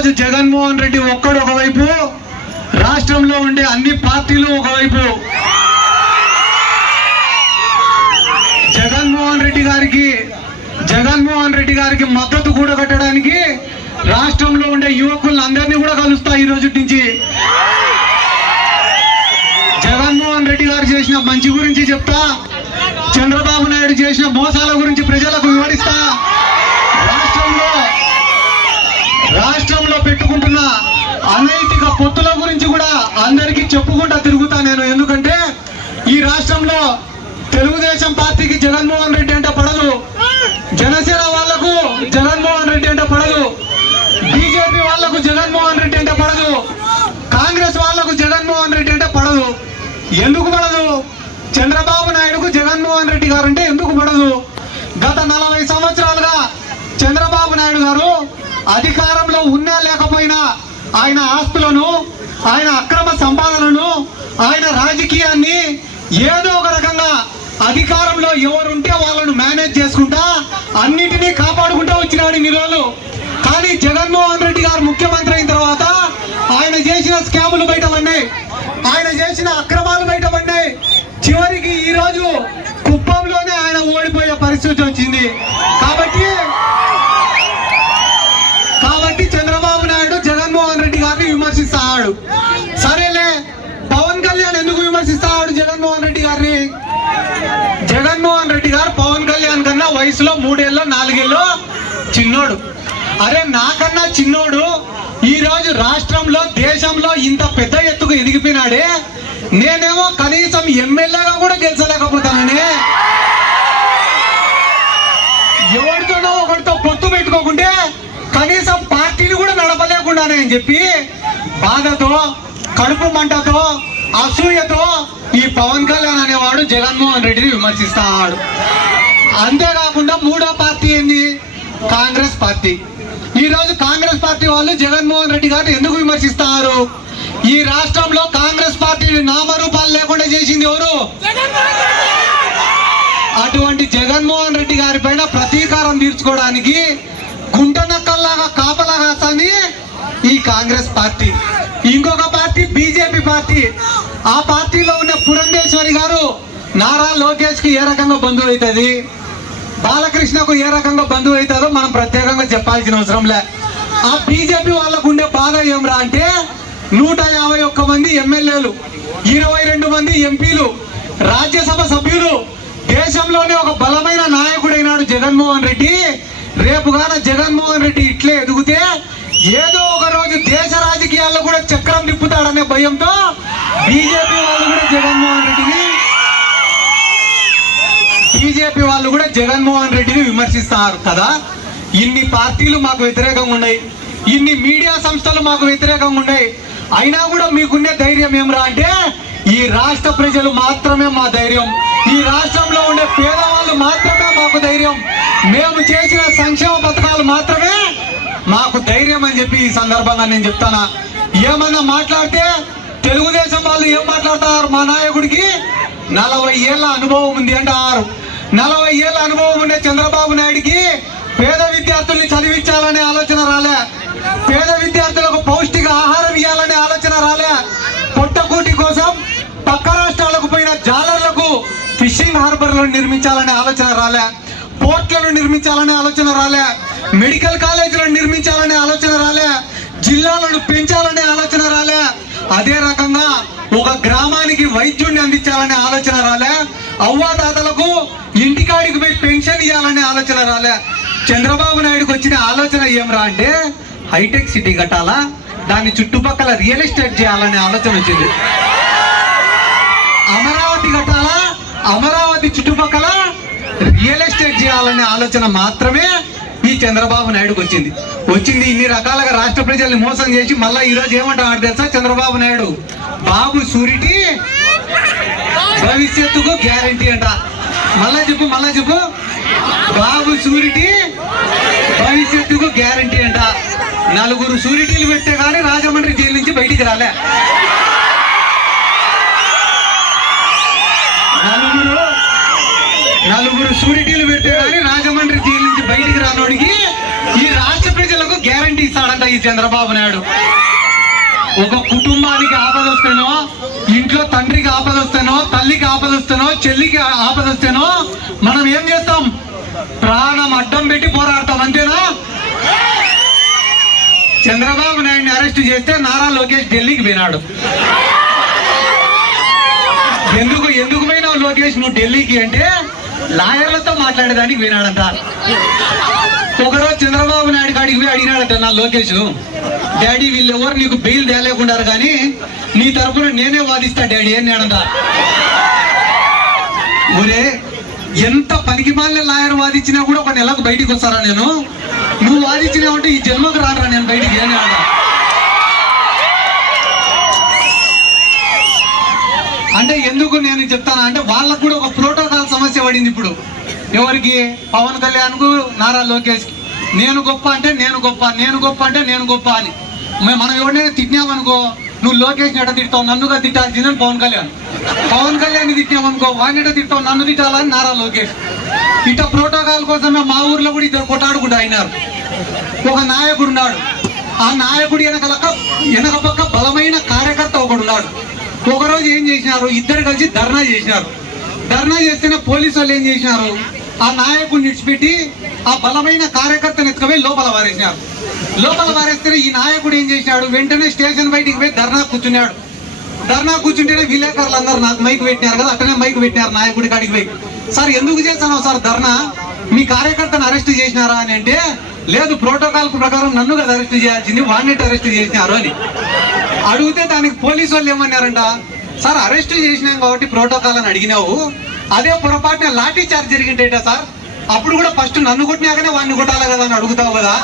ఈరోజు జగన్మోహన్ రెడ్డి ఒక్కడు ఒకవైపు రాష్ట్రంలో ఉండే అన్ని పార్టీలు ఒకవైపు. జగన్మోహన్ రెడ్డి గారికి జగన్మోహన్ రెడ్డి గారికి మద్దతు కూడగట్టడానికి రాష్ట్రంలో ఉండే యువకులను అందరినీ కూడా కలుస్తా ఈ రోజు నుంచి. జగన్మోహన్ రెడ్డి గారు చేసిన మంచి గురించి చెప్తా చంద్రబాబు నాయుడు చేసిన మోసాల గురించి ప్రజలకు వివరిస్తా రాష్ట్రంలో రాష్ట్రంలో పెట్టుకుంటున్న అనైతిక పొత్తుల గురించి కూడా అందరికీ చెప్పుకుంటా తిరుగుతా నేను. ఎందుకంటే ఈ రాష్ట్రంలో తెలుగుదేశం పార్టీకి జగన్మోహన్ రెడ్డి అంటే పడదు. జనసేన వాళ్ళకు జగన్మోహన్ రెడ్డి అంటే పడదు. బీజేపీ వాళ్ళకు జగన్మోహన్ రెడ్డి అంటే పడదు. కాంగ్రెస్ వాళ్ళకు జగన్మోహన్ రెడ్డి అంటే పడదు. ఎందుకు పడదు? చంద్రబాబు నాయుడుకు జగన్మోహన్ రెడ్డి గారు అంటే ఎందుకు పడదు? గత నలభై సంవత్సరాలుగా చంద్రబాబు నాయుడు గారు అధికారంలో ఉన్నా లేకపోయినా ఆయన ఆస్తులను ఆయన అక్రమ సంపాదనను ఆయన రాజకీయాన్ని ఏదో ఒక రకంగా అధికారంలో ఎవరుంటే వాళ్ళను మేనేజ్ చేసుకుంటా అన్నిటినీ కాపాడుకుంటూ వచ్చినాడు ఇన్ని రోజులు కానీ జగన్మోహన్ రెడ్డి గారు ముఖ్యమంత్రి అయిన తర్వాత ఆయన చేసిన స్కాములు బయటపడినాయి ఆయన చేసిన అక్రమాలు బయటపడినాయి చివరికి ఈరోజు కుప్పంలోనే ఆయన ఓడిపోయే పరిస్థితి వచ్చింది కాబట్టి కాబట్టి చంద్రబాబు నాయుడు జగన్మోహన్ రెడ్డి గారిని విమర్శిస్తాడు సరేలే పవన్ కళ్యాణ్ ఎందుకు విమర్శిస్తాడు జగన్మోహన్ రెడ్డి గారిని జగన్మోహన్ రెడ్డి గారు పవన్ కళ్యాణ్ కన్నా వయసులో మూడేళ్ళు నాలుగేళ్ళు చిన్నోడు. అరే నాకన్నా చిన్నోడు ఈ రోజు రాష్ట్రంలో దేశంలో ఇంత పెద్ద ఎత్తుకు ఎదిగిపోయినాడే. నేనేమో కనీసం ఎమ్మెల్యేగా కూడా గెలిచలేకపోతానని. ఎవరితోనో ఒకరితో పొత్తు పెట్టుకోకుంటే కనీసం పార్టీని కూడా నడపలేకుండానే అని చెప్పి బాధతో కడుపు మంటతో అసూయతో ఈ పవన్ కళ్యాణ్ అనేవాడు జగన్మోహన్ రెడ్డిని విమర్శిస్తాడు. అంతేకాకుండా మూడో పార్టీ ఏంది? కాంగ్రెస్ పార్టీ. ఈరోజు కాంగ్రెస్ పార్టీ వాళ్ళు జగన్మోహన్ రెడ్డి గారిని ఎందుకు విమర్శిస్తారు? ఈ రాష్ట్రంలో కాంగ్రెస్ పార్టీని నామరూపాలు లేకుండా చేసింది ఎవరు? అటువంటి జగన్మోహన్ రెడ్డి గారి పైన ప్రతీకారం తీర్చుకోవడానికి గుంటనక్కల్లాగా కాపలా కాస్తుంది ఈ కాంగ్రెస్ పార్టీ. ఇంకొక పార్టీ బీజేపీ పార్టీ. ఆ పార్టీలో ఉన్న పురంధేశ్వరి గారు నారా లోకేష్కి ఏ రకంగా బంధువు అవుతుంది బాలకృష్ణకు ఏ రకంగా బంధువు అవుతుందో మనం ప్రత్యేకంగా చెప్పాల్సిన అవసరం లే. ఆ బీజేపీ వాళ్ళకు ఉండే బాధ ఏమిరా అంటే నూట యాభై ఒక్క మంది ఎమ్మెల్యేలు ఇరవై రెండు మంది ఎంపీలు రాజ్యసభ సభ్యులు దేశంలోనే ఒక బలమైన నాయకుడైనాడు జగన్మోహన్ రెడ్డి. రేపుగాన జగన్మోహన్ రెడ్డి ఇట్లే ఎదిగితే ఏదో ఒక రోజు దేశ రాజకీయాల్లో కూడా చక్రం తిప్పుతాడనే భయంతో బీజేపీ వాళ్ళు కూడా జగన్మోహన్ రెడ్డిని బీజేపీ వాళ్ళు కూడా జగన్మోహన్ రెడ్డిని విమర్శిస్తారు కదా? ఇన్ని పార్టీలు మాకు వ్యతిరేకంగా ఉన్నాయి. ఇన్ని మీడియా సంస్థలు మాకు వ్యతిరేకంగా ఉన్నాయి. అయినా కూడా మీకున్నే ధైర్యం ఏమరా అంటే ఈ రాష్ట్ర ప్రజలు మాత్రమే మా ధైర్యం. ఈ రాష్ట్రంలో ఉండే పేదవాళ్ళు మాత్రమే మాకు ధైర్యం. మేము చేసిన సంక్షేమ పథకాలు మాత్రమే మాకు ధైర్యం అని చెప్పి ఈ సందర్భంగా నేను చెప్తానా? ఏమన్నా మాట్లాడితే తెలుగుదేశం వాళ్ళు ఏం మాట్లాడతారు మా నాయకుడికి? నలభై ఏళ్ళ అనుభవం ఉంది అంటారు. నలభై ఏళ్ళ అనుభవం ఉండే చంద్రబాబు నాయుడికి పేద విద్యార్థుల్ని చదివించాలనే ఆలోచన రాలే. పేద విద్యార్థులకు పౌష్టిక ఆహారం ఇవ్వాలనే ఆలోచన రాలే. పొట్టకూటి కోసం పక్క రాష్ట్రాలకు పోయిన జాలర్లకు ఫిషింగ్ హార్బర్లను నిర్మించాలనే ఆలోచన రాలే. పోర్ట్లను నిర్మించాలనే ఆలోచన రాలే. మెడికల్ కాలేజీలను నిర్మించాలనే ఆలోచన రాలే. జిల్లాలను పెంచాలనే ఆలోచన రాలే. అదే రకంగా ఒక గ్రామానికి వైద్యుడిని అందించాలనే ఆలోచన రాలే. అవ్వాతాతలకు ఇంటికాడికి పోయి పెన్షన్ ఇవ్వాలనే ఆలోచన రాలే. చంద్రబాబు నాయుడుకి వచ్చిన ఆలోచన ఏమరా అంటే హైటెక్ సిటీ కట్టాలా? దాని చుట్టుపక్కల రియల్ ఎస్టేట్ చేయాలనే ఆలోచన వచ్చింది. అమరావతి కట్టాలా? అమరావతి చుట్టుపక్కల రియల్ ఎస్టేట్ చేయాలనే ఆలోచన మాత్రమే ఈ చంద్రబాబు నాయుడుకి వచ్చింది. వచ్చింది ఇన్ని రకాలుగా రాష్ట్ర ప్రజల్ని మోసం చేసి మళ్ళా ఈ రోజు ఏమంటాడు తెలుసా? చంద్రబాబు నాయుడు. బాబు సూరిటీ భవిష్యత్తుకు గ్యారంటీ అంట. మళ్ళా చెప్పు మళ్ళా చెప్పు. బాబు సూరిటీ భవిష్యత్తుకు గ్యారంటీ అంట. నలుగురు సూరిటీలు పెట్టే కానీ రాజమండ్రి జైలు నుంచి బయటికి రాలే. నలుగురు నలుగురు సూరిటీలు పెట్టే కానీ రాజమండ్రి జైలు నుంచి బయటికి రానోడికి ఈ రాష్ట్ర ప్రజలకు గ్యారంటీ ఇస్తాడంట ఈ చంద్రబాబు నాయుడు. ఒక కుటుంబానికి ఆపదొస్తేనో ఇంట్లో తండ్రికి ఆపదొస్తేనో తల్లికి ఆపదొస్తేనో చెల్లికి ఆపదొస్తేనో మనం ఏం చేస్తాం? ప్రాణం అడ్డం పెట్టి పోరాడతాం అంతేనా? చంద్రబాబు నాయుడిని అరెస్ట్ చేస్తే నారా లోకేష్ ఢిల్లీకి పోయినాడు. ఎందుకు ఎందుకు పోయినావు లోకేష్? నువ్వు ఢిల్లీకి అంటే లాయర్లతో మాట్లాడేదానికి పోయినాడంట. ఒకరోజు చంద్రబాబు నాయుడు కాడికి పోయి అడిగినాడట నా లోకేష్. డాడీ వీళ్ళెవరు నీకు బెయిల్ తేలేకుండారు కానీ నీ తరపున నేనే వాదిస్తా డాడీ అన్నాడంట ఒరే ఎంత పనికి మాలిన లాయర్ వాదించినా కూడా ఒక నెలకు బయటికి వస్తారా నేను? నువ్వు వాదించినావంటే ఈ జన్మకు రానరా నేను బయటికి అన్నాడు అంటే ఎందుకు నేను చెప్తాను? అంటే వాళ్ళకు కూడా ఒక ప్రోటోకాల్ సమస్య పడింది ఇప్పుడు. ఎవరికి? పవన్ కళ్యాణ్కు నారా లోకేష్కి. నేను గొప్ప అంటే నేను గొప్ప నేను గొప్ప అంటే నేను గొప్ప అని. మనం ఎవరినైనా తిట్టినామనుకో నువ్వు లోకేష్ ఎట తిట్టావు? నన్నుగా తిట్టాల్సిందని పవన్ కళ్యాణ్. పవన్ కళ్యాణ్ తిట్టినామనుకో వాడిని ఎట తిట్టావు? నన్ను తిట్టాలని నారా లోకేష్. ఇట ప్రోటోకాల్ కోసమే మా ఊర్లో కూడా ఇద్దరు కొట్టాడుకుంటూ అయినారు. ఒక నాయకుడు ఉన్నాడు. ఆ నాయకుడు వెనకల వెనక పక్క బలమైన కార్యకర్త ఒకడు ఉన్నాడు. ఒకరోజు ఏం చేసినారు? ఇద్దరు కలిసి ధర్నా చేసినారు. ధర్నా చేస్తేనే పోలీసు వాళ్ళు ఏం చేసినారు? ఆ నాయకుడిని విడిచిపెట్టి ఆ బలమైన కార్యకర్తను ఎత్తుకుపోయి లోపల వారేసినారు. లోపల వారేస్తే ఈ నాయకుడు ఏం చేసినాడు వెంటనే స్టేషన్ బయటికి పోయి ధర్నా కూర్చున్నాడు. ధర్నా కూర్చుంటేనే విలేకరులు అందరూ నాకు మైక్ పెట్టినారు కదా అట్టనే మైక్ పెట్టినారు నాయకుడి కాడికి పోయి. సార్ ఎందుకు చేస్తాను సార్ ధర్నా? మీ కార్యకర్తను అరెస్ట్ చేసినారా? అని అంటే లేదు ప్రోటోకాల్ ప్రకారం నన్ను కదా అరెస్ట్ చేయాల్సింది వాడినట్టు అరెస్ట్ చేసినారు అని. అడిగితే దానికి పోలీసు వాళ్ళు ఏమన్నారంట సార్ అరెస్ట్ చేసినాం కాబట్టి ప్రోటోకాల్ అని అడిగినావు. అదే పొరపాటున లాఠీ చార్జ్ జరిగిండేట సార్? అప్పుడు కూడా ఫస్ట్ నన్ను కొట్టినాకనే వాడిని కొట్టాలి కదా అని అడుగుతావు కదా?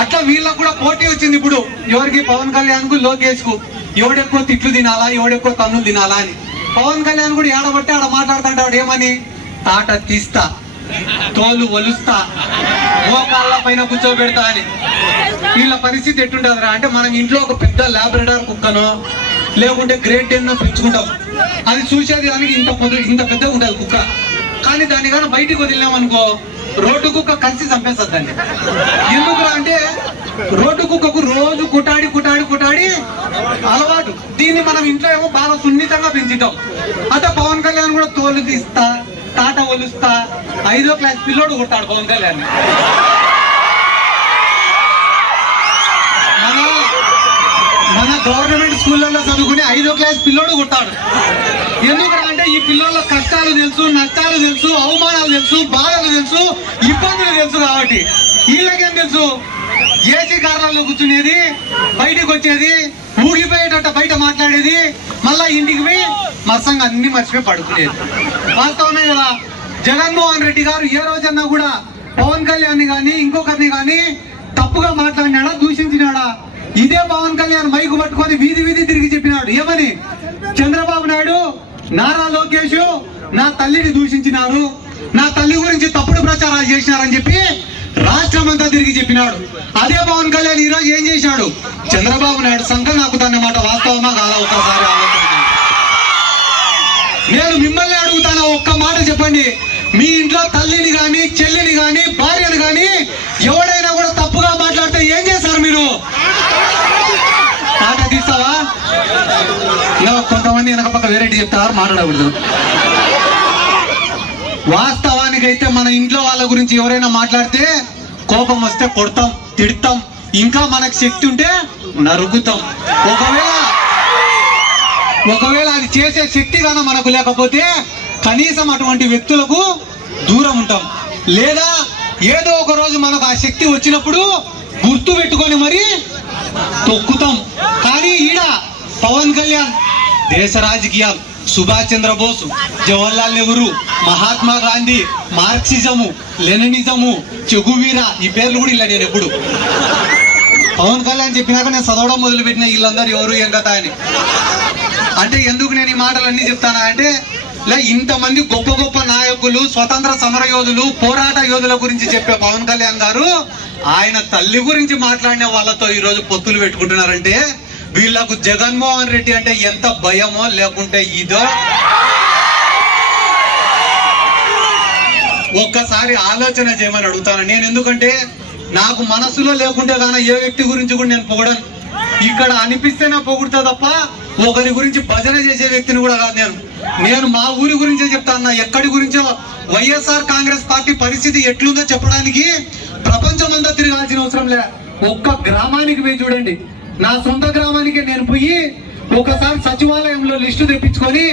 అట్లా వీళ్ళకు కూడా పోటీ వచ్చింది ఇప్పుడు. ఎవరికి? పవన్ కళ్యాణ్కు లోకేష్కు ఎవడెక్కువ తిట్లు తినాలా? ఎవడెక్కువ తన్నులు తినాలా అని. పవన్ కళ్యాణ్ కూడా ఏడబట్టి ఆడ మాట్లాడుతుంటాడు. ఏమని? తాట తీస్తా. తోలు ఒలుస్తా. మోకాళ్ళ పైన కూర్చోబెడతా అని. వీళ్ళ పరిస్థితి ఎట్టుంటదిరా? అంటే మనం ఇంట్లో ఒక పెద్ద లాబ్రడార్ కుక్కనో లేకుంటే గ్రేట్ డెన్నో పెంచుకుంటాం. అది చూసేది దానికి ఇంత ఇంత పెద్దగా ఉంటుంది కుక్క. కానీ దాన్ని కానీ బయటికి వదిలినామనుకో రోడ్డు కుక్క కలిసి చంపేస్తుంది దాన్ని. ఎందుకురా అంటే రోడ్డు కుక్కకు రోజు కుటాడి కుటాడి కుటాడి అలవాటు. దీన్ని మనం ఇంట్లో ఏమో బాగా సున్నితంగా పెంచుతాం అంటే పవన్ కళ్యాణ్ కూడా తోలు తీస్తా తాట ఒలుస్తా ఐదో క్లాస్ పిల్లోడు కొట్టాడు పవన్ కళ్యాణ్. మన మన గవర్నమెంట్ ఐదో క్లాస్ పిల్లోడు కొట్టాడు. ఎందుకు అంటే ఈ పిల్లల కష్టాలు తెలుసు నష్టాలు తెలుసు అవమానాలు తెలుసు బాధలు తెలుసు ఇబ్బందులు తెలుసు కాబట్టి. వీళ్ళకేం తెలుసు? ఏసీ కారణాల్లో కూర్చునేది బయటికి వచ్చేది ఊగిపోయేటట్టు బయట మాట్లాడేది మళ్ళా ఇంటికి పోయి మత్సంగా అన్ని మర్చిపోయి పడుకునేది. వాస్తవమే కదా? జగన్మోహన్ రెడ్డి గారు ఏ రోజన్నా కూడా పవన్ కళ్యాణ్ కానీ ఇంకొకరిని కానీ తప్పుగా మాట్లాడినాడా దూషించినాడా? ఇదే పవన్ కళ్యాణ్ మైకు పట్టుకొని వీధి వీధి తిరిగి చెప్పినాడు. ఏమని? చంద్రబాబు నాయుడు నారా లోకేష్ నా తల్లిని దూషించినారు. నా తల్లి గురించి తప్పుడు ప్రచారాలు చేసినారని చెప్పి రాష్ట్రం అంతా తిరిగి చెప్పినాడు. అదే పవన్ కళ్యాణ్ ఈరోజు ఏం చేశాడు చంద్రబాబు నాయుడు సంఘం నాకుతాన్నమాట వాస్తవమా కాదా? ఒక్కసారి నేను మిమ్మల్ని అడుగుతాను? ఒక్క మాట చెప్పండి. మీ ఇంట్లో తల్లిని కానీ చెల్లిని కానీ భార్యని కానీ ఎవడైనా కూడా తప్పుగా మాట్లాడితే ఏం చేస్తారు మీరు? ఫోటో తీస్తావా కొంతమంది వెనక పక్క వెరైటీ చెప్తారు మాట్లాడకూడదు. వాస్తవానికైతే మన ఇంట్లో వాళ్ళ గురించి ఎవరైనా మాట్లాడితే కోపం వస్తే కొడతాం తిడతాం ఇంకా మనకు శక్తి ఉంటే నరుకుతాం. ఒకవేళ ఒకవేళ అది చేసే శక్తి కానీ మనకు లేకపోతే కనీసం అటువంటి వ్యక్తులకు దూరం ఉంటాం. లేదా ఏదో ఒక రోజు మనకు ఆ శక్తి వచ్చినప్పుడు గుర్తు పెట్టుకొని మరి తొక్కుతాం. కానీ ఈడ పవన్ కళ్యాణ్ దేశ రాజకీయాలు Subhash Chandrabose Jawaharlal Nehru Mahatma Gandhi Marxism Leninism Che Guevara ఈ పేర్లు కూడా ఇలా నేను ఎప్పుడు. పవన్ కళ్యాణ్ చెప్పినాక నేను చదవడం మొదలుపెట్టిన వీళ్ళందరూ ఎవరు ఏం కథ అని. అంటే ఎందుకు నేను ఈ మాటలన్నీ చెప్తానా అంటే లే ఇంతమంది గొప్ప గొప్ప నాయకులు స్వతంత్ర సమర యోధులు పోరాట యోధుల గురించి చెప్పే పవన్ కళ్యాణ్ గారు ఆయన తల్లి గురించి మాట్లాడిన వాళ్ళతో ఈ రోజు పొత్తులు పెట్టుకుంటున్నారంటే వీళ్ళకు జగన్మోహన్ రెడ్డి అంటే ఎంత భయమో లేకుంటే ఇదో. ఒక్కసారి ఆలోచన చేయమని అడుగుతాను. నేను ఎందుకంటే నాకు మనసులో లేకుంటే కానీ ఏ వ్యక్తి గురించి కూడా నేను పొగడను. ఇక్కడ అనిపిస్తేనే పొగుడుతా తప్ప ఒకరి గురించి భజన చేసే వ్యక్తిని కూడా కాదు నేను. నేను మా ఊరి గురించే చెప్తాను ఎక్కడి గురించో వైఎస్ఆర్ కాంగ్రెస్ పార్టీ పరిస్థితి ఎట్లుందో చెప్పడానికి ప్రపంచమంతా లే ఒక్క గ్రామానికి పోయి చూడండి. నా సొంత గ్రామానికి నేను పోయి ఒకసారి సచివాలయంలో లిస్టు తెప్పించుకొని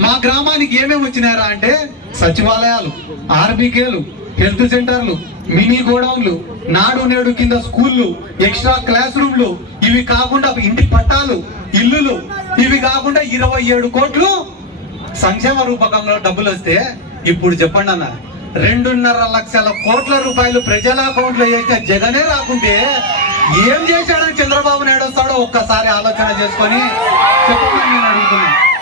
మా గ్రామానికి ఏమేమి వచ్చినారా అంటే సచివాలయాలు ఆర్బీకేలు హెల్త్ సెంటర్లు మినీ గోడౌన్లు నాడు నేడు కింద స్కూళ్ళు ఎక్స్ట్రా క్లాస్ రూమ్లు ఇవి కాకుండా ఇంటి పట్టాలు ఇల్లులు ఇవి కాకుండా ఇరవై ఏడు కోట్లు సంక్షేమ రూపకంలో డబ్బులు వస్తే ఇప్పుడు చెప్పండి అన్న. రెండున్నర లక్షల కోట్ల రూపాయలు ప్రజల అకౌంట్లో లో జగనే రాకుంటే ఏం చేశాడని చంద్రబాబు నాయుడు వస్తాడో ఒక్కసారి ఆలోచన చేసుకొని చెప్పమని నేను అడుగుతున్నాను